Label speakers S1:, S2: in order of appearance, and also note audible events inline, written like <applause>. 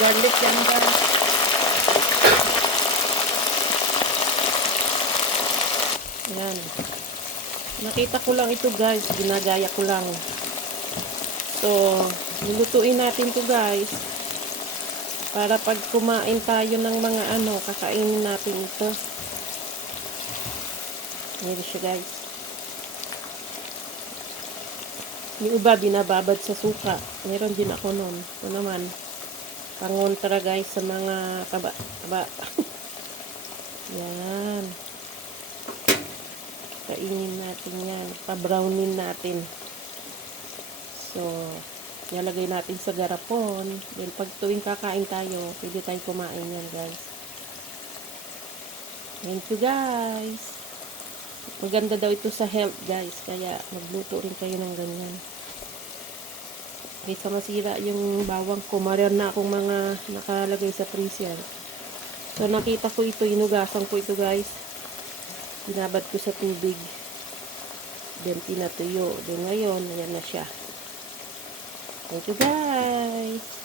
S1: garlic yan guys. Yan. Nakita ko lang ito guys. Ginagaya ko lang. So, lulutuin natin to guys. Para pag kumain tayo ng mga ano, kakainin natin ito. Yan siya guys. Yung iba binababad sa suka. Meron din ako nun. Ito naman. Pangontra guys sa mga kaba. kaba. <laughs> yan. Kainin natin yan. Pa-brownin natin. So, nilagay natin sa garapon. Then, pag tuwing kakain tayo, pwede tayo kumain yan guys. Thank you guys. Maganda daw ito sa health guys. Kaya magluto rin kayo ng ganyan. Kaysa masira yung bawang ko. Meron na akong mga nakalagay sa freezer. So nakita ko ito. Inugasan ko ito guys. Binabad ko sa tubig. Then pinatuyo. Then ngayon, ayan na siya. Thank you guys.